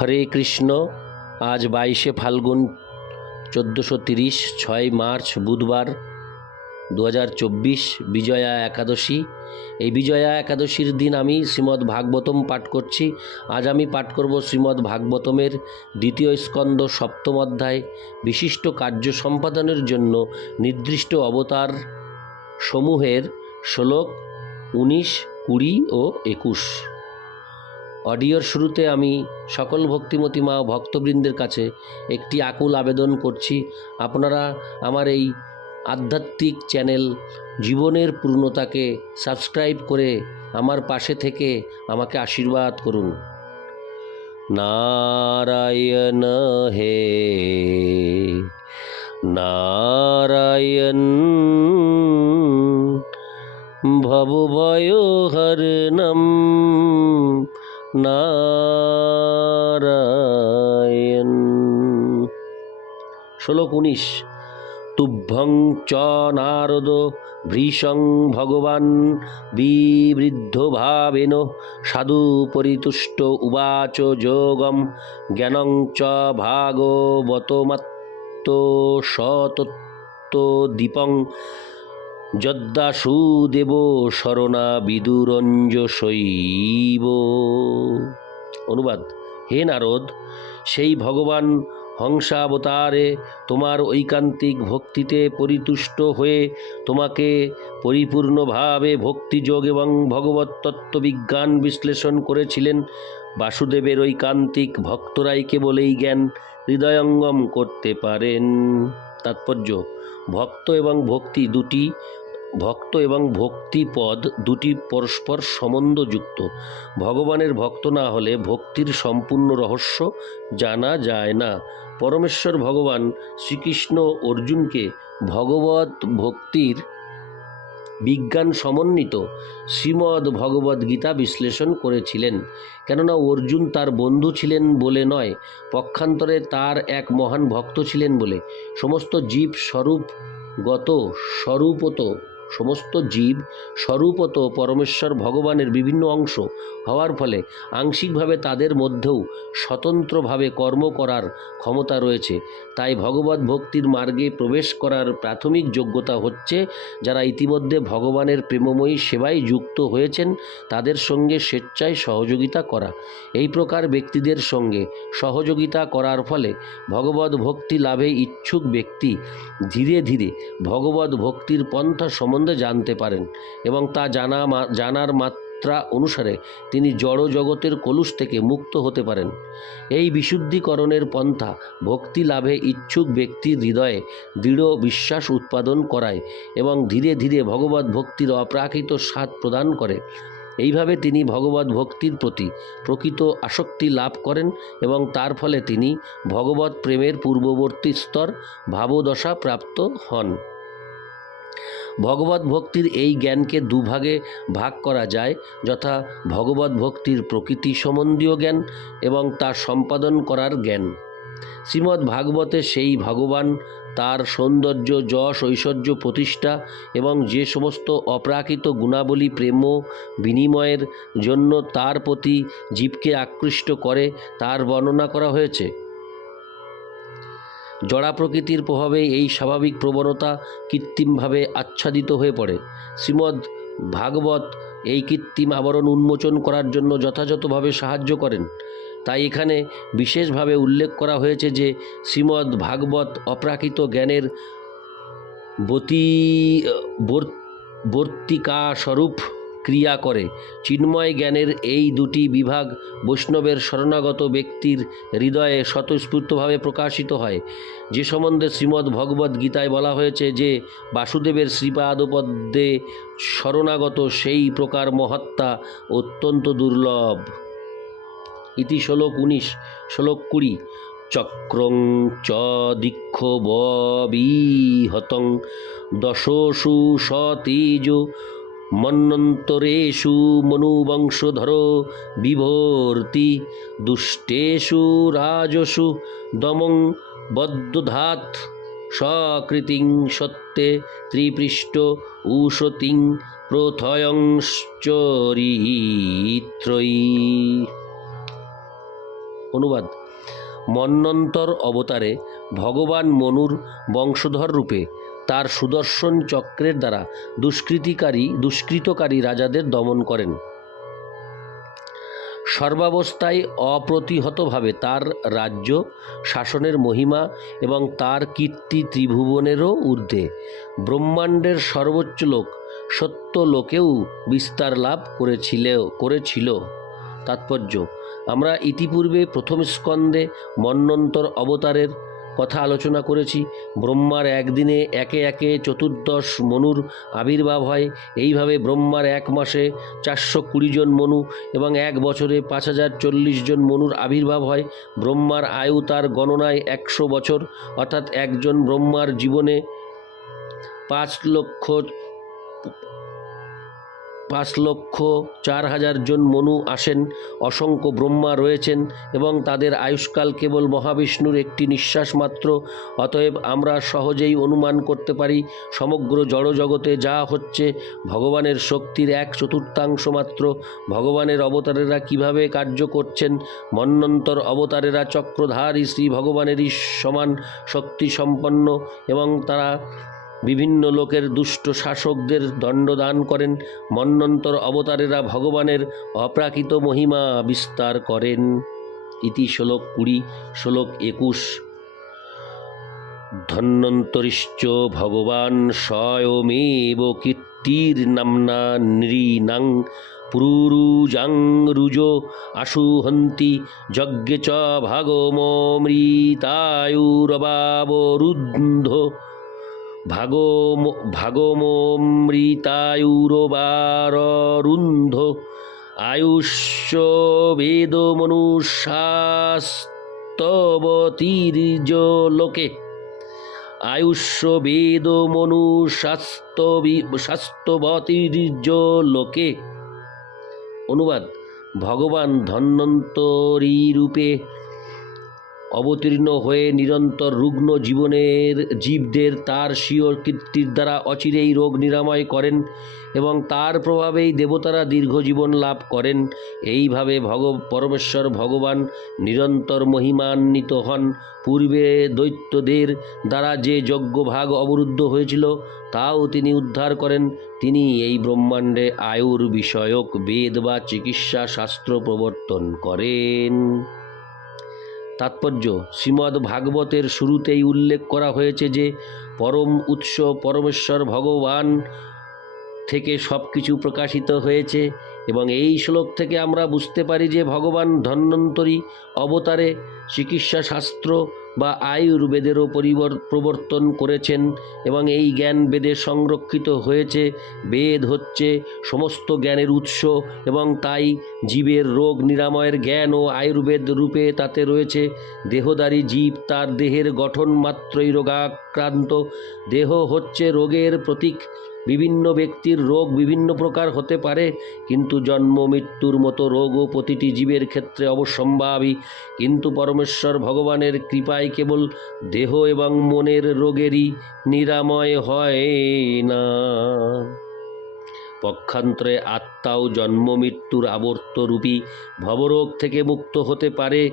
হরে কৃষ্ণ। আজ বাইশে ফাল্গুন, চোদ্দোশো তিরিশ, ছয় মার্চ, বুধবার দু হাজার চব্বিশ, বিজয়া একাদশী। এই বিজয়া একাদশীর দিন আমি শ্রীমদ্ ভাগবতম পাঠ করছি। আজ আমি পাঠ করব শ্রীমদ্ ভাগবতমের দ্বিতীয় স্কন্দ সপ্তম অধ্যায়। বিশিষ্ট কার্য সম্পাদনের জন্য নির্দিষ্ট অবতার সমূহের শ্লোক উনিশ, কুড়ি ও একুশ। অডিওর শুরুতে আমি সকল ভক্তিমতী মা ভক্তবৃন্দের কাছে একটি আকুল আবেদন করছি, আপনারা আমার এই আধ্যাত্মিক চ্যানেল জীবনের পূর্ণতাকে সাবস্ক্রাইব করে আমার পাশে থেকে আমাকে আশীর্বাদ করুন। নারায়ণ হে, নারায়ণ ভবভয়হরণম নারায়ণ। শ্লোক উনিশ। তুভ্যং চ নারদ ভৃশং ভগবান বিবৃদ্ধ ভাবেন সাধু পরিতুষ্ট উবাচ যোগম জ্ঞানং চ ভাগবতমাত্ম সতত্ব দীপং যদ্দাসুদেব শরণা বিদুরঞ্জ শৈব অনুবাদ, হে নারদ, সেই ভগবান হংসাবতারে তোমার ঐকান্তিক ভক্তিতে পরিতুষ্ট হয়ে তোমাকে পরিপূর্ণভাবে ভক্তিযোগ এবং ভগবত তত্ত্ববিজ্ঞান বিশ্লেষণ করেছিলেন। বাসুদেবের ঐকান্তিক ভক্তরাই কেবলেই জ্ঞান হৃদয়ঙ্গম করতে পারেন। তাৎপর্য। ভক্ত এবং ভক্তি দুটি, ভক্ত এবং ভক্তি পদ দুটি পরস্পর সম্বন্ধযুক্ত। ভগবানের ভক্ত না হলে ভক্তির সম্পূর্ণ রহস্য জানা যায় না। পরমেশ্বর ভগবান শ্রীকৃষ্ণ অর্জুনকে ভগবত ভক্তির বিজ্ঞান সমন্বিত শ্রীমদ ভগবদ্গীতা বিশ্লেষণ করেছিলেন। কেননা অর্জুন তার বন্ধু ছিলেন বলে নয়, পক্ষান্তরে তার এক মহান ভক্ত ছিলেন বলে। সমস্ত জীব স্বরূপগত স্বরূপত সমস্ত জীব স্বরূপত পরমেশ্বর ভগবানের বিভিন্ন অংশ হওয়ার ফলে আংশিকভাবে তাদের মধ্যেও স্বতন্ত্রভাবে কর্ম করার ক্ষমতা রয়েছে। তাই ভগবত ভক্তির মার্গে প্রবেশ করার প্রাথমিক যোগ্যতা হচ্ছে যারা ইতিমধ্যে ভগবানের প্রেমময়ী সেবায় যুক্ত হয়েছেন, তাদের সঙ্গে স্বেচ্ছায় সহযোগিতা করা। এই প্রকার ব্যক্তিদের সঙ্গে সহযোগিতা করার ফলে ভগবত ভক্তি লাভে ইচ্ছুক ব্যক্তি ধীরে ধীরে ভগবত ভক্তির পন্থা সম্বন্ধে জানতে পারেন এবং তা জানা জানার মাত্রা অনুসারে তিনি জড় জগতের কলুষ থেকে মুক্ত হতে পারেন। এই বিশুদ্ধিকরণের পন্থা ভক্তি লাভে ইচ্ছুক ব্যক্তির হৃদয়ে দৃঢ় বিশ্বাস উৎপাদন করায় এবং ধীরে ধীরে ভগবত ভক্তির অপ্রাকৃত স্বাদ প্রদান করে। এইভাবে তিনি ভগবত ভক্তির প্রতি প্রকৃত আসক্তি লাভ করেন এবং তার ফলে তিনি ভগবত প্রেমের পূর্ববর্তী স্তর ভাবদশা প্রাপ্ত হন। ভগবত ভক্তির এই জ্ঞানকে দুভাগে ভাগ করা যায়, যথা ভগবত ভক্তির প্রকৃতি সম্বন্ধীয় জ্ঞান এবং তা সম্পাদন করার জ্ঞান। শ্রীমদ্ ভাগবতে সেই ভগবান তার সৌন্দর্য, যশ, ঐশ্বর্য প্রতিষ্ঠা এবং যে সমস্ত অপ্রাকৃত গুণাবলী প্রেম বিনিময়ের জন্য তার প্রতি জীবকে আকৃষ্ট করে, তার বর্ণনা করা হয়েছে। জড়া প্রকৃতির প্রভাবে এই স্বাভাবিক প্রবণতা কৃত্রিমভাবে আচ্ছাদিত হয়ে পড়ে। শ্রীমদ্ ভাগবত এই কৃত্রিম আবরণ উন্মোচন করার জন্য যথাযথভাবে সাহায্য করেন। তাই এখানে বিশেষভাবে উল্লেখ করা হয়েছে যে শ্রীমদ্ ভাগবত অপ্রাকৃত জ্ঞানের বতী বর্তিকা স্বরূপ ক্রিয়া করে। চিন্ময় জ্ঞানের এই দুটি বিভাগ বৈষ্ণবের শরণাগত ব্যক্তির হৃদয়ে স্বতঃস্ফূর্তভাবে প্রকাশিত হয়। যে সম্বন্ধে শ্রীমদ্ ভগবদ্ গীতায় বলা হয়েছে যে, বাসুদেবের শ্রীপাদপদ্মে শরণাগত সেই প্রকার মহাত্মা অত্যন্ত দুর্লভ। ইতি শ্লোক উনিশ, শ্লোক কুড়ি। চক্রং চ দীক্ষবীহতং দশসু সতীজ মন্বন্তরেষু মনুবংশধর বিভর্তি দুষ্টেষু রাজসু দমং বদ্ধধাত সকৃতিং সত্যে ত্রিপৃষ্ট উষতিং প্রথয়ংশ্চরিত্রয়ী অনুবাদ। মন্বন্তর অবতারে ভগবান মনুর বংশধর রূপে তার সুদর্শন চক্রের দ্বারা দুষ্কৃতিকারী, দুষ্কৃতকারী রাজাদের দমন করেন। সর্বাবস্থায় অপ্রতিহতভাবে তার রাজ্য, শাসনের মহিমা এবং তার কীর্তি ত্রিভুবনেরও ঊর্ধ্বে। ব্রহ্মাণ্ডের সর্বোচ্চ লোক, সত্য লোকেও বিস্তার লাভ করেছিল করেছিল। তাৎপর্য আমরা ইতিপূর্বে প্রথম স্কন্ধে মন্বন্তর অবতারের কথা আলোচনা করেছি। ব্রহ্মার একদিনে একে একে চতুর্দশ মনুর আবির্ভাব হয়। এইভাবে ব্রহ্মার এক মাসে চারশো কুড়ি জন মনু এবং এক বছরে পাঁচ হাজার চল্লিশ জন মনুর আবির্ভাব হয়। ব্রহ্মার আয়ু তার গণনায় একশো বছর। অর্থাৎ একজন ব্রহ্মার জীবনে পাঁচ লক্ষ পাঁচ লক্ষ চার হাজার জন মনু আসেন, অসংখ্য ব্রহ্মা রয়েছেন এবং তাদের আয়ুষ্কাল কেবল মহাবিষ্ণুর একটি নিঃশ্বাস মাত্র। অতএব আমরা সহজেই অনুমান করতে পারি, সমগ্র জড়জগতে যা হচ্ছে ভগবানের শক্তির এক চতুর্থাংশ মাত্র। ভগবানের অবতারেরা কীভাবে কার্য করছেন? মন্বন্তর অবতারেরা চক্রধারী শ্রী ভগবানেরই সমান শক্তি সম্পন্ন এবং তারা বিভিন্ন লোকের দুষ্ট শাসকদের দণ্ডদান করেন মন্বন্তর অবতারেরা ভগবানের অপ্রাকৃত মহিমা বিস্তার করেন। ইতি শ্লোক কুড়ি, শ্লোক একুশ। ধন্যন্তরিশ্চ ভগবান স্বয়মেব কীর্তির্নাম্না নৃণাং পুরুজাং রুজো আশুহন্তি যজ্ঞে চ ভাগমমৃতায়ুরবাবরুদ্ধ ভাগম আয়ুষ্য বেদ মনুষাস্তবতীর্য লোকে আয়ুষ্য বেদ মনুষাস্তবি শাস্তবতীর্য লোকে অনুবাদ ভগবান ধন্বন্তরী রূপে অবতীর্ণ হয়ে নিরন্তর রুগ্ন জীবনের জীবদের তার স্বীয় কীর্তির দ্বারা অচিরেই রোগ নিরাময় করেন এবং তার প্রভাবেই দেবতারা দীর্ঘ জীবন লাভ করেন। এইভাবে ভগ, পরমেশ্বর ভগবান নিরন্তর মহিমান্বিত হন। পূর্বে দৈত্যদের দ্বারা যে যজ্ঞভাগ অবরুদ্ধ হয়েছিল, তাও তিনি উদ্ধার করেন। তিনি এই ব্রহ্মাণ্ডে আয়ুর বিষয়ক বেদ বা চিকিৎসা শাস্ত্র প্রবর্তন করেন। তাৎপর্য। শ্রীমদ্ ভাগবতের শুরুতেই উল্লেখ করা হয়েছে যে, পরম উৎস পরমেশ্বর ভগবান থেকে সব কিছু প্রকাশিত হয়েছে এবং এই শ্লোক থেকে আমরা বুঝতে পারি যে, ভগবান ধন্বন্তরী অবতারে চিকিৎসা শাস্ত্র বা আয়ুর্বেদেরও পরিবর, প্রবর্তন করেছেন এবং এই জ্ঞান বেদে সংরক্ষিত হয়েছে। বেদ হচ্ছে সমস্ত জ্ঞানের উৎস এবং তাই জীবের রোগ নিরাময়ের জ্ঞান ও আয়ুর্বেদ রূপে তাতে রয়েছে। দেহদারী জীব তার দেহের গঠন মাত্রই রোগাক্রান্ত। দেহ হচ্ছে রোগের প্রতীক। বিভিন্ন ব্যক্তির রোগ বিভিন্ন প্রকার হতে পারে, কিন্তু জন্ম, মৃত্যুর মতো রোগও প্রতিটি জীবের ক্ষেত্রে অবশ্যম্ভাবী। কিন্তু পরমেশ্বর ভগবানের কৃপায় কেবল দেহ এবং মনের রোগেরই নিরাময় হয় না। পক্ষান্তরে আত্মাও জন্ম মৃত্যুর আবর্তরূপী ভবরোগ থেকে মুক্ত হতে পারে।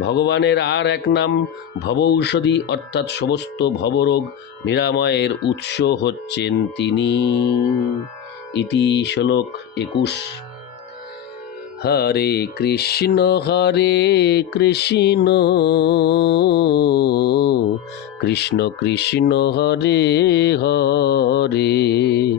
ভগবানের আর এক নাম ভবৌষধি অর্থাৎ সমস্ত ভবরোগ নিরাময়ের উৎস হচ্ছেন তিনি। ইতি শ্লোক একুশ। হরে কৃষ্ণ হরে কৃষ্ণ। কৃষ্ণ কৃষ্ণ, হরে হরে।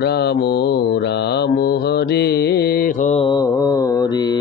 রাম রাম হরে হরে।